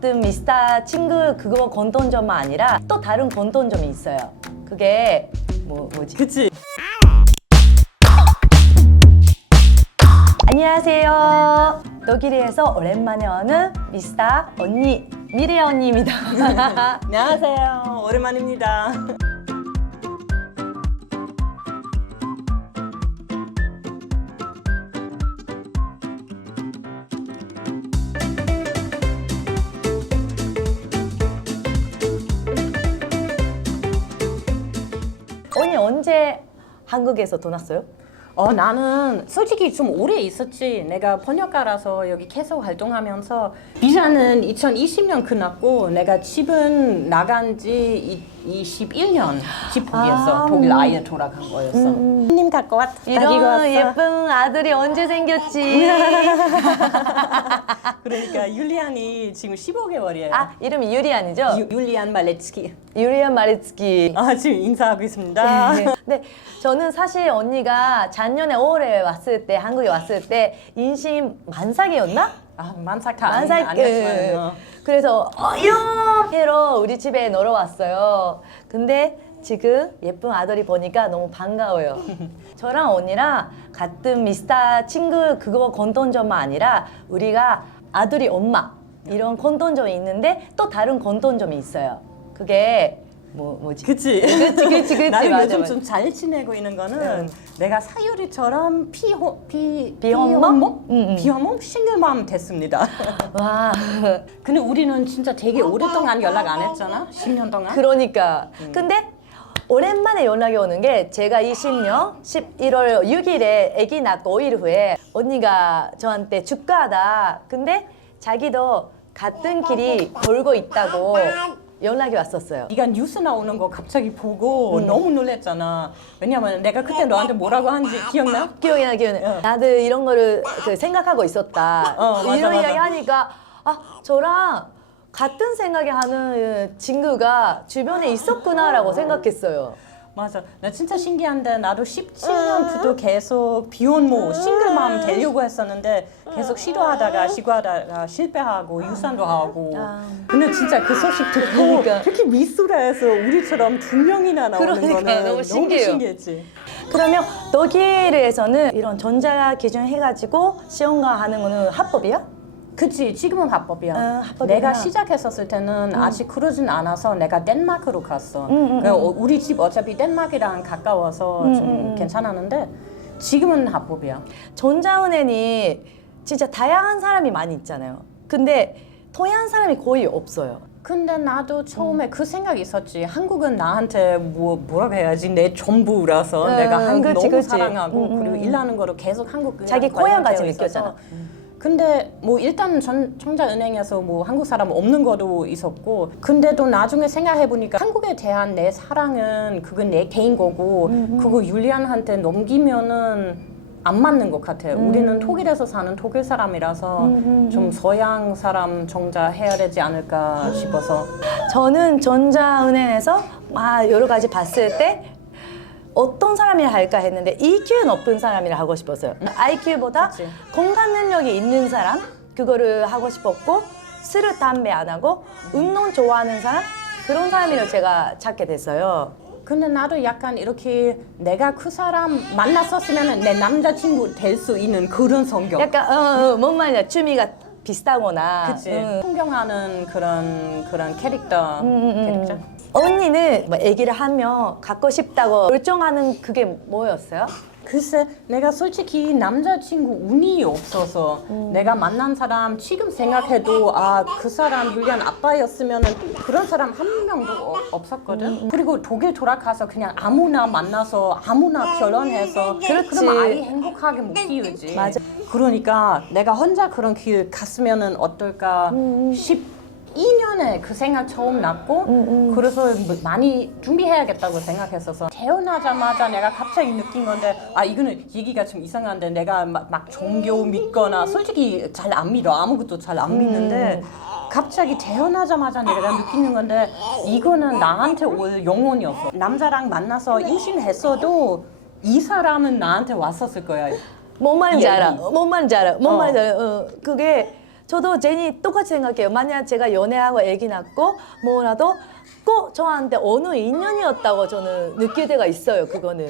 같은 미스터 친구 그거 공통점만 아니라 또 다른 공통점이 있어요. 그게 뭐지? 그치? 안녕하세요. 독일에서 오랜만에 오는 미스터 언니 미래 언니입니다. 안녕하세요. 오랜만입니다. 언니 언제 한국에서 떠났어요? 나는 솔직히 좀 오래 있었지. 내가 번역가라서 여기 계속 활동하면서 비자는 2020년 끝났고 내가 집은 나간 지 21년 집국에서 독일 아예 돌아간 거였어. 님 갖고 왔다. 이런 예쁜 아들이 언제 생겼지? 그러니까 율리안이 지금 15개월이에요. 아 이름이 유리안이죠? 율리안 말레츠키. 유리안 마리츠키. 지금 인사하고 있습니다. 네, 저는 사실 언니가 작년에 5월에 왔을 때 한국에 왔을 때 인심 만삭이었나? 만삭 만삭 아니었어요. 그래서 이렇게로 우리 집에 놀러 왔어요. 근데 지금 예쁜 아들이 보니까 너무 반가워요. 저랑 언니랑 같은 미스터 친구 그거 공통점만 아니라 우리가 아들이 엄마 이런 공통점이 있는데 또 다른 공통점이 있어요. 그게 뭐지? 그치? 그치 나는 맞아, 요즘 맞아. 좀 잘 지내고 있는 거는 내가 사유리처럼 비혼모? 비혼모 싱글맘 됐습니다. 와 근데 우리는 진짜 되게 오랫동안 연락 안 했잖아? 10년 동안? 그러니까 근데 오랜만에 연락이 오는 게 제가 20년 11월 6일에 아기 낳고 5일 후에 언니가 저한테 축하하다. 근데 자기도 같은 길이 걸고 있다고 연락이 왔었어요. 네가 뉴스 나오는 거 갑자기 보고 너무 놀랬잖아. 왜냐면 내가 그때 너한테 뭐라고 하는지 기억나? 기억나. 나도 이런 거를 생각하고 있었다. 맞아, 이런 맞아. 이야기 하니까 저랑 같은 생각이 하는 친구가 주변에 있었구나라고 생각했어요. 맞아. 나 진짜 신기한데 나도 17년부터 계속 비혼모 싱글맘 되려고 했었는데 계속 시도하다가 실패하고 유산도 하고. 근데 진짜 그 소식 듣고 그렇게 미술에서 우리처럼 2명이나 나오는 그러니까 거는 너무 신기해요. 신기했지. 그러면 독일에서는 이런 전자 기준 해가지고 시험관 하는 거는 합법이야? 그치, 지금은 합법이야. 합법이구나. 내가 시작했었을 때는 아직 그러진 않아서 내가 덴마크로 갔어. 우리 집 어차피 덴마크랑 가까워서 좀 괜찮았는데 지금은 합법이야. 전자은행이 진짜 다양한 사람이 많이 있잖아요. 근데 동양 사람이 거의 없어요. 근데 나도 처음에 그 생각이 있었지. 한국은 나한테 뭐라고 해야지 내 전부라서 내가 한국 그치, 너무 그치. 사랑하고 그리고 일하는 거로 계속 한국 자기 고향같이 관련되어 느꼈잖아. 있어서. 근데 뭐 일단 전자은행에서 뭐 한국 사람 없는 것도 있었고 근데도 나중에 생각해 보니까 한국에 대한 내 사랑은 그건 내 개인 거고 그거 율리안한테 넘기면은 안 맞는 것 같아요. 우리는 독일에서 사는 독일 사람이라서 좀 서양 사람 정자 해야 되지 않을까 싶어서. 저는 전자은행에서 여러 가지 봤을 때 어떤 사람이라 할까 했는데 EQ 높은 사람이라 하고 싶었어요. IQ보다 그치. 공감 능력이 있는 사람 그거를 하고 싶었고 술 담배 안 하고 운동 좋아하는 사람 그런 사람이라 제가 찾게 됐어요. 근데 나도 약간 이렇게 내가 그 사람 만났었으면 내 남자친구 될 수 있는 그런 성격. 약간 뭔 말이냐 취미가 비슷하거나. 그치. 존경하는 그런 캐릭터. 언니는 뭐 얘기를 하면 갖고 싶다고 결정하는 그게 뭐였어요? 글쎄, 내가 솔직히 남자친구 운이 없어서 내가 만난 사람 지금 생각해도 그 사람 율리안 아빠였으면 그런 사람 한 명도 없었거든. 그리고 독일 돌아가서 그냥 아무나 만나서 아무나 결혼해서 그러면 아이 행복하게 못 키우지. 맞아. 그러니까 내가 혼자 그런 길 갔으면 어떨까 싶 2년에 그 생각 처음 났고 그래서 많이 준비해야겠다고 생각했어서 태어나자마자 내가 갑자기 느낀 건데 이거는 얘기가 좀 이상한데 내가 막 종교 믿거나 솔직히 잘 안 믿어. 아무것도 잘 안 믿는데 갑자기 태어나자마자 내가 느끼는 건데 이거는 나한테 올 영혼이었어. 남자랑 만나서 임신했어도 이 사람은 나한테 왔었을 거야. 뭔 말인지 예, 알아. 뭔 말인지 알아. 뭔 말인지 알아. 그게 저도 제니 똑같이 생각해요. 만약 제가 연애하고 애기 낳고 뭐라도 꼭 저한테 어느 인연이었다고 저는 느낄 때가 있어요. 그거는.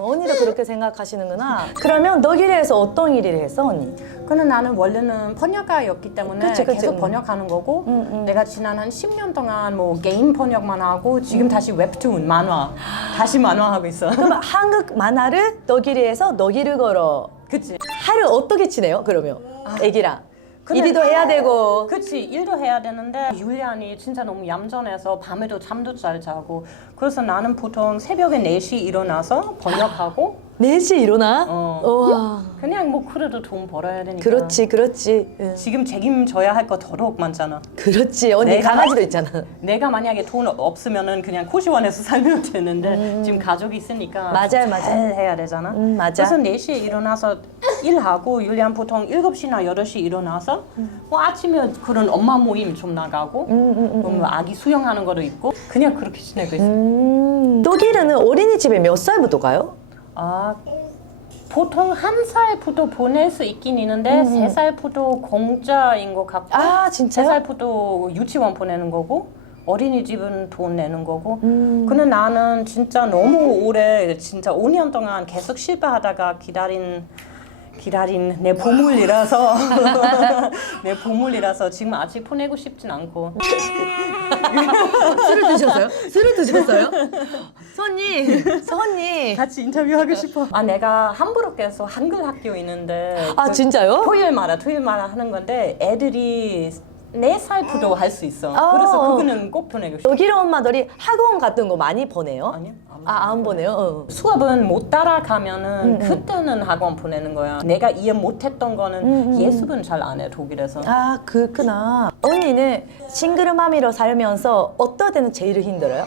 언니도 그렇게 생각하시는구나. 그러면 독일에서 어떤 일을 했어, 언니? 그는 나는 원래는 번역가였기 때문에 그치. 계속 번역하는 거고 내가 지난 한 10년 동안 뭐 게임 번역만 하고 지금 다시 웹툰, 만화 다시 만화하고 있어. 그럼 한국 만화를 독일에서 독일어로 그치? 하루 어떻게 지내요? 그러면 애기랑 근데- 일도 해야 되고. 그치, 일도 해야 되는데 율리안이 진짜 너무 얌전해서 밤에도 잠도 잘 자고 그래서 나는 보통 새벽에 4시 일어나서 번역하고 4시에 일어나? 와. 그냥 뭐 그래도 돈 벌어야 되니까. 그렇지. 응. 지금 책임져야 할 거 더더욱 많잖아. 그렇지. 언니 내가- 강아지도 있잖아. 내가 만약에 돈 없으면은 그냥 고시원에서 살면 되는데 지금 가족이 있으니까 맞아요. 잘 해야 되잖아. 맞아. 그래서 4시에 일어나서 일하고 율리안 보통 7시나 8시 일어나서 뭐 아침에 그런 엄마 모임 좀 나가고 뭐 아기 수영하는 것도 있고 그냥 그렇게 지내고 있어. 독일은 어린이집에 몇 살부터 가요? 아, 보통 1살부터 보낼 수 있긴 있는데 3살부터 공짜인 것 같고 아, 진짜요? 3살부터 유치원 보내는 거고 어린이집은 돈 내는 거고 근데 나는 진짜 너무 오래 진짜 5년 동안 계속 실패하다가 기다린 내 보물이라서 내 보물이라서 지금 아직 보내고 싶진 않고 술을 드셨어요? 선님. 같이 인터뷰하고 싶어. 아 내가 함부르크에서 한글 학교 있는데 아, 진짜요? 토요일마다 하는 건데 애들이 4살부터 할 수 있어. 아. 그래서 그거는 꼭 보내고 싶어. 독일 엄마들이 학원 같은 거 많이 보내요? 아니요. 안 보내요? 수업은 못 따라가면은 그때는 학원 보내는 거야. 내가 이해 못했던 거는 예습은 잘 안 해 독일에서. 아, 그렇구나. 언니는 싱글맘이로 살면서 어떨 때는 제일 힘들어요?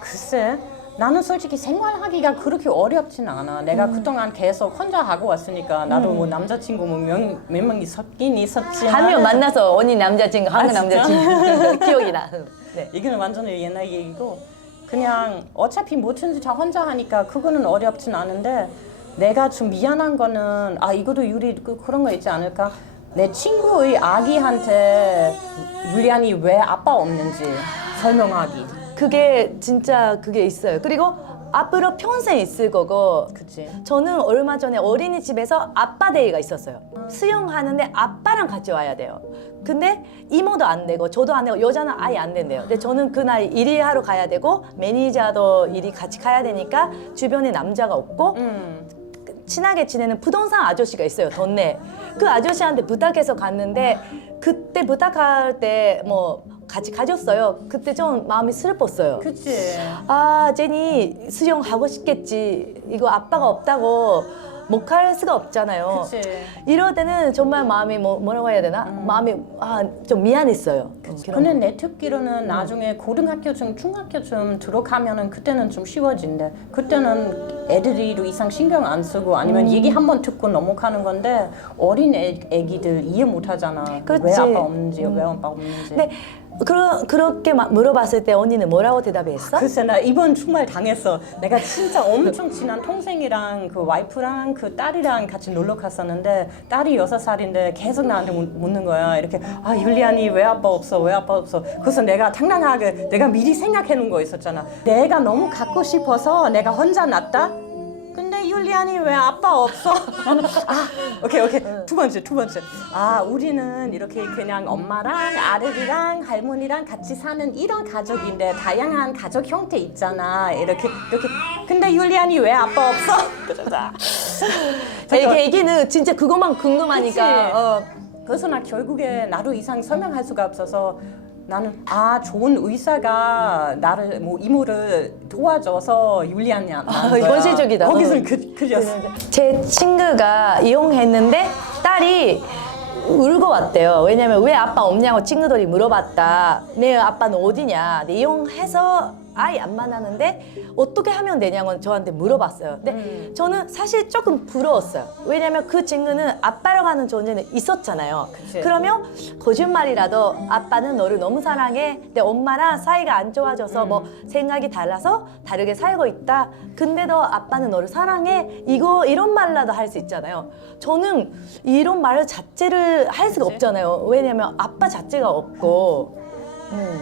글쎄. 나는 솔직히 생활하기가 그렇게 어렵진 않아. 내가 그동안 계속 혼자 하고 왔으니까 나도 뭐 남자친구 몇 명 있었긴 있었지만 한 명 만나서 언니 남자친구, 한국 진짜? 남자친구 기억이 나. 네. 이거는 완전히 옛날 얘기고 그냥 어차피 뭐든지 다 혼자 하니까 그거는 어렵진 않은데 내가 좀 미안한 거는 이것도 유리 그런 거 있지 않을까? 내 친구의 아기한테 율리안이 왜 아빠 없는지 설명하기. 그게 진짜 그게 있어요. 그리고 앞으로 평생 있을 거고. 그치. 저는 얼마 전에 어린이집에서 아빠 데이가 있었어요. 수영하는데 아빠랑 같이 와야 돼요. 근데 이모도 안 되고 저도 안 되고 여자는 아예 안 된대요. 근데 저는 그날 일하러 가야 되고 매니저도 일이 같이 가야 되니까 주변에 남자가 없고 친하게 지내는 부동산 아저씨가 있어요. 던내. 그 아저씨한테 부탁해서 갔는데 그때 부탁할 때 뭐 같이 가줬어요. 그때 좀 마음이 슬펐어요. 그치. 아, 제니 수영하고 싶겠지. 이거 아빠가 없다고 못 갈 수가 없잖아요. 그치. 이럴 때는 정말 마음이 뭐라고 해야 되나? 마음이 좀 미안했어요. 근데 내 듣기로는 나중에 고등학교쯤 중학교쯤 들어가면은 그때는 좀 쉬워진대. 그때는 애들이 이상 신경 안 쓰고 아니면 얘기 한 번 듣고 넘어가는 건데 어린 애기들 이해 못 하잖아. 그치. 왜 아빠 없는지 왜 아빠 없는지. 근데 그렇게 물어봤을 때 언니는 뭐라고 대답했어? 글쎄 나 이번 주말 당했어. 내가 진짜 엄청 친한 동생이랑 그 와이프랑 그 딸이랑 같이 놀러 갔었는데 딸이 6살인데 계속 나한테 묻는 거야. 이렇게 율리안이 왜 아빠 없어? 왜 아빠 없어? 그래서 내가 당당하게 내가 미리 생각해 놓은 거 있었잖아. 내가 너무 갖고 싶어서 내가 혼자 낳았다? 근데 율리안이 왜 아빠 없어? 오케이. 두 번째. 우리는 이렇게 그냥 엄마랑 아들이랑 할머니랑 같이 사는 이런 가족인데 다양한 가족 형태 있잖아. 이렇게. 근데 율리안이 왜 아빠 없어? 애기는 진짜 그것만 궁금하니까. 그래서 나 결국에 나도 이상 설명할 수가 없어서 나는 좋은 의사가 나를 뭐 이모를 도와줘서 율리안이 안 나온 거야. 현실적이다. 거기서는 그렸어. 제 친구가 이용했는데 딸이 울고 왔대요. 왜냐면 왜 아빠 없냐고 친구들이 물어봤다. 내 아빠는 어디냐. 근데 이용해서 아이 안 만나는데 어떻게 하면 되냐고 저한테 물어봤어요. 근데 저는 사실 조금 부러웠어요. 왜냐면 그 친구는 아빠라고 하는 존재는 있었잖아요. 그치. 그러면 거짓말이라도 아빠는 너를 너무 사랑해. 근데 엄마랑 사이가 안 좋아져서 뭐 생각이 달라서 다르게 살고 있다. 근데도 아빠는 너를 사랑해. 이런 말이라도 할 수 있잖아요. 저는 이런 말 자체를 할 수가 그치. 없잖아요. 왜냐면 아빠 자체가 없고.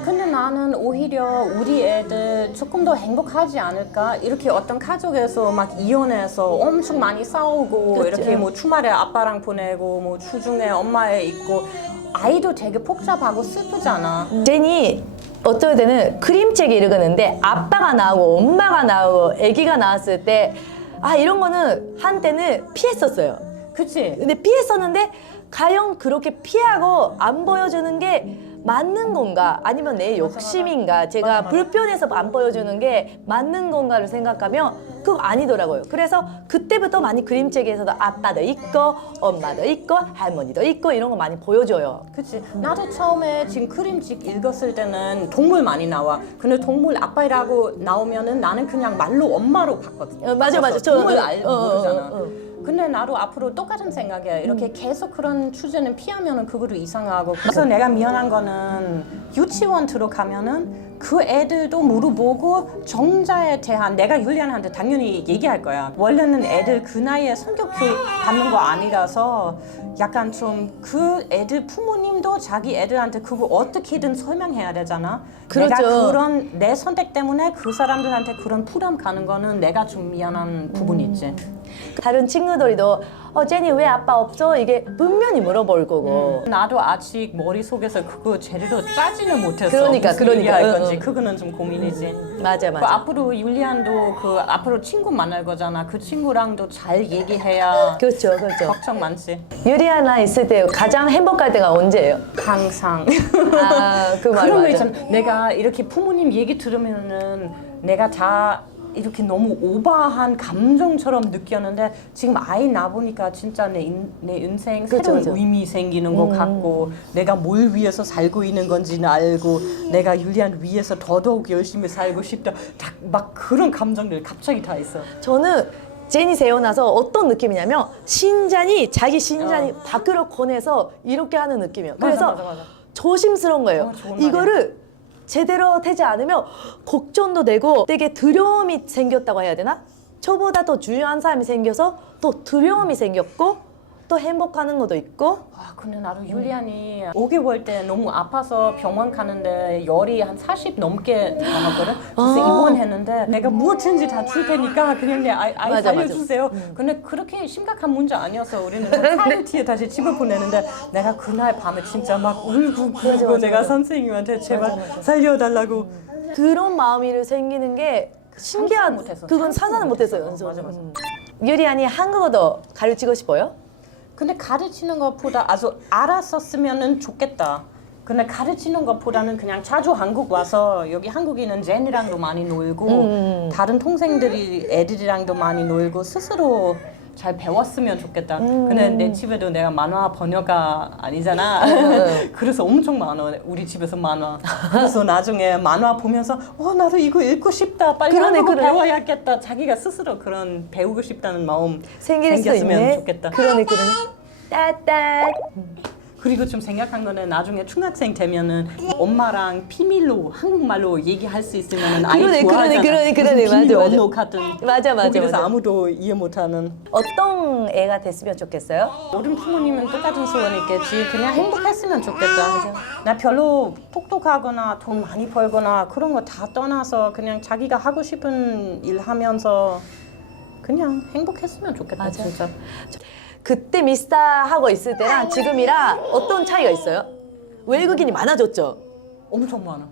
근데 나는 오히려 우리 애들 조금 더 행복하지 않을까? 이렇게 어떤 가족에서 막 이혼해서 엄청 많이 싸우고 그치. 이렇게 뭐 주말에 아빠랑 보내고 뭐 주중에 엄마애 있고 아이도 되게 복잡하고 슬프잖아. 제니 어떨 때는 그림책 읽었는데 아빠가 나오고 엄마가 나오고 아기가 나왔을 때 이런 거는 한때는 피했었어요. 그치? 근데 피했었는데 과연 그렇게 피하고 안 보여주는 게 맞는 건가? 아니면 내 욕심인가? 제가 맞아, 맞아. 불편해서 안 보여주는 게 맞는 건가를 생각하면 그거 아니더라고요. 그래서 그때부터 많이 그림책에서도 아빠도 있고 엄마도 있고 할머니도 있고 이런 거 많이 보여줘요. 그치. 나도 처음에 지금 그림책 읽었을 때는 동물 많이 나와. 근데 동물 아빠라고 나오면은 나는 그냥 말로 엄마로 봤거든. 맞아. 동물 모르잖아. 어. 근데 나도 앞으로 똑같은 생각이야. 이렇게 계속 그런 주제는 피하면은 그것도 이상하고. 그래서 내가 미안한 거는 유치원 들어가면은 그 애들도 물어보고 정자에 대한 내가 율리안한테 당연히 얘기할 거야. 원래는 애들 그 나이에 성격 교육 받는 거 아니라서 약간 좀 그 애들 부모님도 자기 애들한테 그거 어떻게든 설명해야 되잖아. 그렇죠. 내가 그런 내 선택 때문에 그 사람들한테 그런 부담 가는 거는 내가 좀 미안한 부분이 있지. 다른 친구들도 제니 왜 아빠 없어? 이게 분명히 물어볼 거고. 나도 아직 머릿속에서 그거 제대로 짜지는 못했어. 그러니까. 무슨 얘기할 건지 응. 그거는 좀 고민이지. 맞아. 그 앞으로 율리안도 그 앞으로 친구 만날 거잖아. 그 친구랑도 잘 얘기해야 그렇죠. 걱정 많지. 유리아나 있을 때 가장 행복할 때가 언제예요? 항상. 그 말 그런 거 맞아. 있잖아. 내가 이렇게 부모님 얘기 들으면은 내가 다 이렇게 너무 오버한 감정처럼 느꼈는데 지금 아이 낳아보니까 진짜 내 인생 그쵸, 새로운 그쵸. 의미 생기는 것 같고 내가 뭘 위해서 살고 있는 건지는 알고 내가 율리안 위해서 더더욱 열심히 살고 싶다. 막 그런 감정들 갑자기 다 있어. 저는 제니 세어나서 어떤 느낌이냐면 신잔이 자기 신잔이 밖으로 꺼내서 이렇게 하는 느낌이에요. 그래서 맞아. 조심스러운 거예요. 좋은 말이야. 이거를 제대로 되지 않으면 걱정도 되고 되게 두려움이 생겼다고 해야 되나? 저보다 더 중요한 사람이 생겨서 또 두려움이 생겼고 또 행복하는 것도 있고. 와, 근데 나도 율리안이 5개월 때 너무 아파서 병원 가는데 열이 한 40 넘게 나왔거든. 그래서 입원했는데 내가 무엇인지 다 줄 테니까 그냥 내 아이 맞아. 살려주세요. 근데 그렇게 심각한 문제 아니었어. 우리는 4일 뒤에 다시 집을 보내는데 내가 그날 밤에 진짜 막 울고 부르고 내가 선생님한테 제발 살려달라고. 그런 마음이 생기는 게 신기한. 못했어. 그건 상상을 상상을 못했어요. 못했어. 맞아. 유리안이 한국어도 가르치고 싶어요? 근데 가르치는 것보다 아주 알았었으면 좋겠다. 근데 가르치는 것보다는 그냥 자주 한국 와서 여기 한국인은 제니랑도 많이 놀고 다른 동생들이 애들이랑도 많이 놀고 스스로 잘 배웠으면 좋겠다. 근데 내 집에도 내가 만화 번역가 아니잖아. 그래서 엄청 많아. 우리 집에서 만화. 그래서 나중에 만화 보면서 나도 이거 읽고 싶다. 빨리 한국어 배워야겠다. 자기가 스스로 그런 배우고 싶다는 마음 생길 수 생겼으면 있네. 좋겠다. 그러네. 따따. 그리고 좀 생각한 거는 나중에 중학생 되면은 엄마랑 비밀로 한국말로 얘기할 수 있으면 아이 그러네, 좋아하잖아. 그러네. 무슨 비밀 맞아. 언어 같은. 맞아. 거기서 아무도 이해 못하는. 어떤 애가 됐으면 좋겠어요? 모든 부모님은 똑같은 소원이 있겠지. 그냥 행복했으면 좋겠다. 나 별로 똑똑하거나 돈 많이 벌거나 그런 거 다 떠나서 그냥 자기가 하고 싶은 일 하면서 그냥 행복했으면 좋겠다. 맞아. 진짜. 그때 미스타 하고 있을 때랑 지금이랑 어떤 차이가 있어요? 외국인이 많아졌죠? 엄청 많아.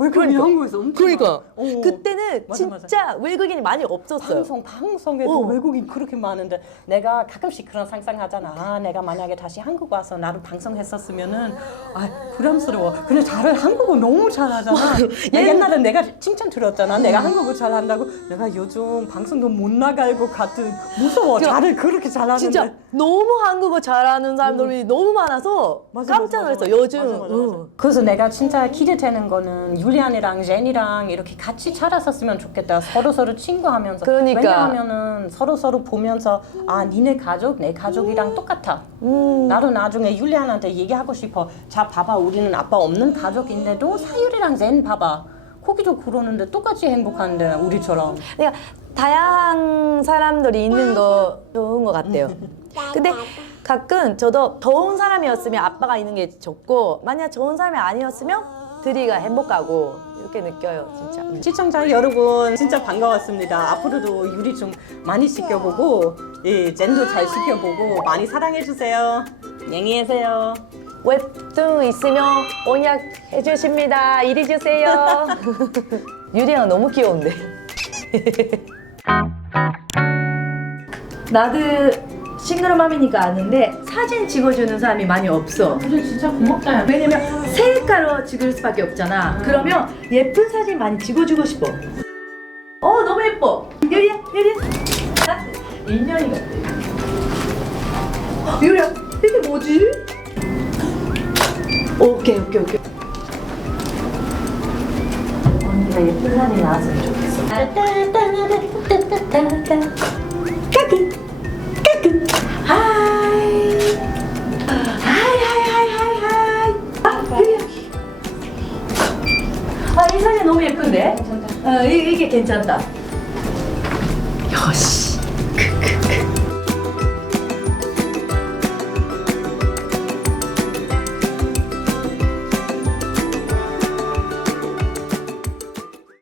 외국인이 한국에서 엄청 그러니까 많아. 그때는 맞아, 진짜 외국인이 많이 없었어요. 방송에도 외국인 그렇게 많은데 내가 가끔씩 그런 상상하잖아. 내가 만약에 다시 한국 와서 나도 방송했었으면은 부담스러워. 근데 잘해. 한국어 너무 잘하잖아. 옛날에 내가 칭찬 들었잖아. 내가 한국어 잘한다고. 내가 요즘 방송도 못 나갈 것 같은 무서워. 잘을 그렇게 잘하는데. 진짜 너무 한국어 잘하는 사람들이 너무 많아서 깜짝 놀랐어. 요즘. 맞아. 그래서 내가 진짜 기대되는 거는 율리안이랑 제니랑 이렇게 같이 자랐었으면 좋겠다. 서로 친구하면서. 그러니까. 왜냐하면은 서로 보면서 아 니네 가족 내 가족이랑 똑같아. 나도 나중에 율리안한테 얘기하고 싶어. 자 봐봐 우리는 아빠 없는 가족인데도 사유리랑 젠 봐봐. 거기도 그러는데 똑같이 행복한데 우리처럼. 그러니까 다양한 사람들이 있는 거 좋은 것 같아요. 근데 가끔 저도 좋은 사람이었으면 아빠가 있는 게 좋고 만약 좋은 사람이 아니었으면 둘이가 행복하고 이렇게 느껴요 진짜. 시청자 여러분 진짜 반가웠습니다. 앞으로도 유리 좀 많이 시켜보고 예, 젠도 잘 시켜보고 많이 사랑해주세요. 안녕히 계세요. 웹툰 있으면 언약 해주십니다. 이리 주세요. 유리랑 너무 귀여운데. 나도 싱글맘이니까 아는데 사진 찍어주는 사람이 많이 없어. 근데 진짜 고맙다. 왜냐면 셀카로 찍을 수밖에 없잖아. 그러면 예쁜 사진 많이 찍어주고 싶어. 너무 예뻐. 유리야. 인연이 같아. 유리야, 이게 뭐지? 오케이. 언니가 예쁜 사진 나왔으면 좋겠어. 까꿍. 하이. 유리야. 이 사진 너무 예쁜데? 이게 괜찮다. 요시.